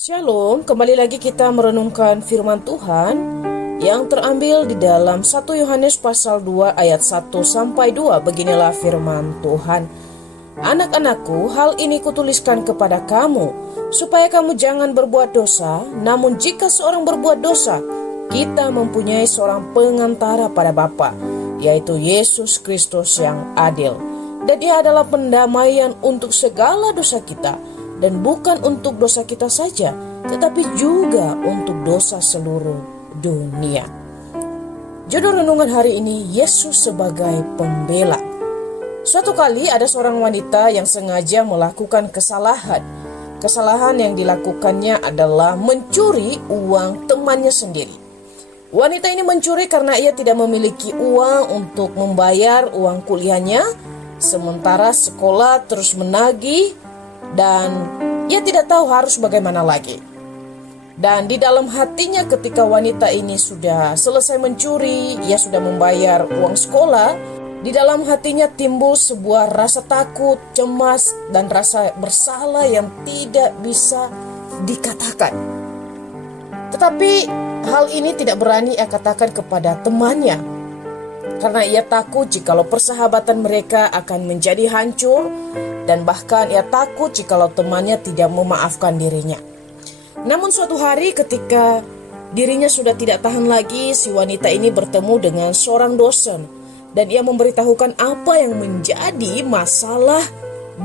Shalom, kembali lagi kita merenungkan firman Tuhan yang terambil di dalam 1 Yohanes pasal 2 ayat 1 sampai 2. Beginilah firman Tuhan. Anak-anakku, hal ini kutuliskan kepada kamu, supaya kamu jangan berbuat dosa. Namun jika seorang berbuat dosa, kita mempunyai seorang pengantara pada Bapa, yaitu Yesus Kristus yang adil. Dan Dia adalah pendamaian untuk segala dosa kita, dan bukan untuk dosa kita saja, tetapi juga untuk dosa seluruh dunia. Judul renungan hari ini, Yesus sebagai pembela. Suatu kali ada seorang wanita yang sengaja melakukan kesalahan. Kesalahan yang dilakukannya adalah mencuri uang temannya sendiri. Wanita ini mencuri karena ia tidak memiliki uang untuk membayar uang kuliahnya, sementara sekolah terus menagih dan ia tidak tahu harus bagaimana lagi. Dan di dalam hatinya ketika wanita ini sudah selesai mencuri, ia sudah membayar uang sekolah, di dalam hatinya timbul sebuah rasa takut, cemas, dan rasa bersalah yang tidak bisa dikatakan. Tetapi hal ini tidak berani ia katakan kepada temannya, karena ia takut jikalau persahabatan mereka akan menjadi hancur, dan bahkan ia takut jikalau temannya tidak memaafkan dirinya. Namun suatu hari ketika dirinya sudah tidak tahan lagi, si wanita ini bertemu dengan seorang dosen, dan ia memberitahukan apa yang menjadi masalah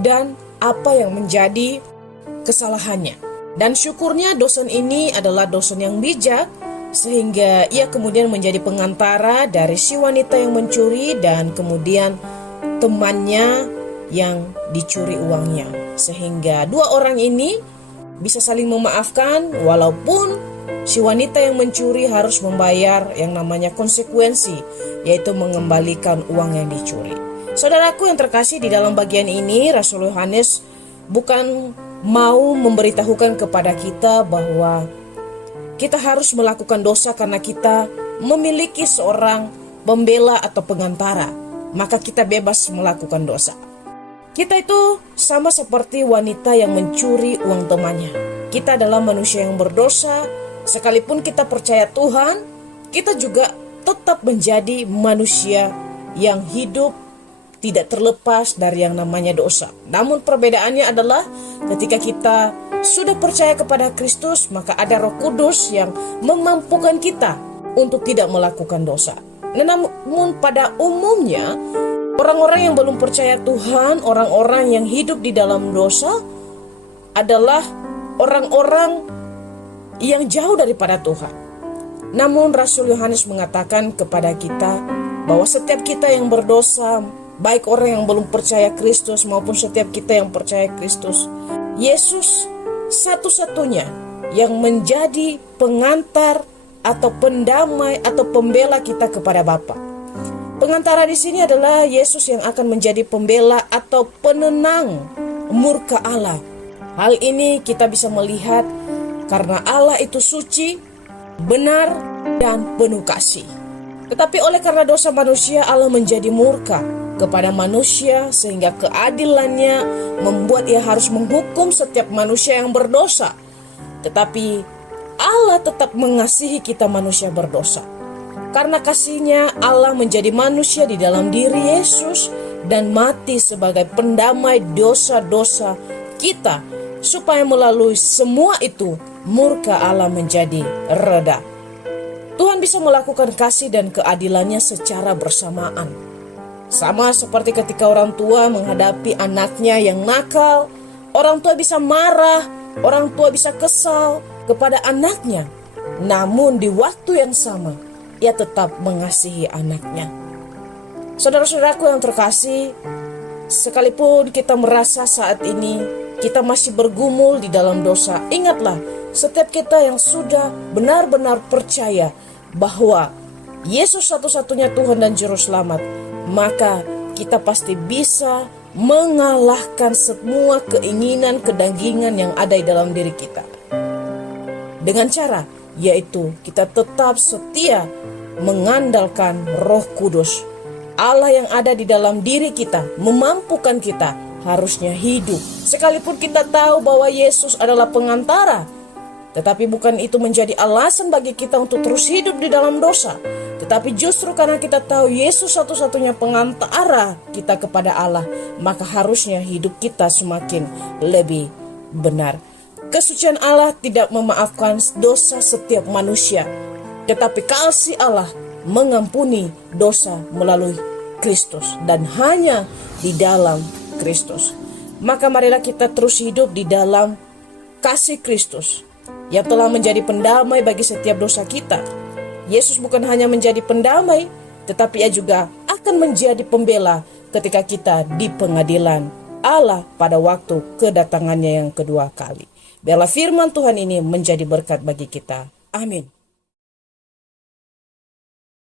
dan apa yang menjadi kesalahannya. Dan syukurnya dosen ini adalah dosen yang bijak, sehingga ia kemudian menjadi pengantara dari si wanita yang mencuri dan kemudian temannya yang dicuri uangnya, sehingga dua orang ini bisa saling memaafkan walaupun si wanita yang mencuri harus membayar yang namanya konsekuensi, yaitu mengembalikan uang yang dicuri. Saudaraku yang terkasih, di dalam bagian ini Rasul Yohanes bukan mau memberitahukan kepada kita bahwa kita harus melakukan dosa karena kita memiliki seorang pembela atau pengantara, maka kita bebas melakukan dosa. Kita itu sama seperti wanita yang mencuri uang temannya. Kita adalah manusia yang berdosa. Sekalipun kita percaya Tuhan, kita juga tetap menjadi manusia yang hidup tidak terlepas dari yang namanya dosa. Namun perbedaannya adalah ketika kita sudah percaya kepada Kristus, maka ada Roh Kudus yang memampukan kita untuk tidak melakukan dosa. Namun pada umumnya, orang-orang yang belum percaya Tuhan, orang-orang yang hidup di dalam dosa adalah orang-orang yang jauh daripada Tuhan. Namun Rasul Yohanes mengatakan kepada kita bahwa setiap kita yang berdosa, baik orang yang belum percaya Kristus maupun setiap kita yang percaya Kristus, Yesus satu-satunya yang menjadi pengantar atau pendamai atau pembela kita kepada Bapa. Pengantara di sini adalah Yesus yang akan menjadi pembela atau penenang murka Allah. Hal ini kita bisa melihat karena Allah itu suci, benar, dan penuh kasih. Tetapi oleh karena dosa manusia, Allah menjadi murka kepada manusia sehingga keadilannya membuat ia harus menghukum setiap manusia yang berdosa. Tetapi Allah tetap mengasihi kita manusia berdosa. Karena kasihnya, Allah menjadi manusia di dalam diri Yesus dan mati sebagai pendamai dosa-dosa kita, supaya melalui semua itu murka Allah menjadi reda. Tuhan bisa melakukan kasih dan keadilannya secara bersamaan. Sama seperti ketika orang tua menghadapi anaknya yang nakal, orang tua bisa marah, orang tua bisa kesal kepada anaknya. Namun di waktu yang sama, ia tetap mengasihi anaknya. Saudara-saudaraku yang terkasih, sekalipun kita merasa saat ini kita masih bergumul di dalam dosa, ingatlah, setiap kita yang sudah benar-benar percaya bahwa Yesus satu-satunya Tuhan dan Juru Selamat, maka kita pasti bisa mengalahkan semua keinginan kedagingan yang ada di dalam diri kita. Dengan cara, yaitu kita tetap setia mengandalkan Roh Kudus. Allah yang ada di dalam diri kita memampukan kita harusnya hidup. Sekalipun kita tahu bahwa Yesus adalah pengantara, Tetapi bukan itu menjadi alasan bagi kita untuk terus hidup di dalam dosa. Tetapi justru karena kita tahu Yesus satu-satunya pengantara kita kepada Allah, maka harusnya hidup kita semakin lebih benar. Kesucian Allah tidak memaafkan dosa setiap manusia, tetapi kasih Allah mengampuni dosa melalui Kristus dan hanya di dalam Kristus. Maka marilah kita terus hidup di dalam kasih Kristus yang telah menjadi pendamai bagi setiap dosa kita. Yesus bukan hanya menjadi pendamai, tetapi Ia juga akan menjadi pembela ketika kita di pengadilan Allah pada waktu kedatangannya yang kedua kali. Biarlah firman Tuhan ini menjadi berkat bagi kita. Amin.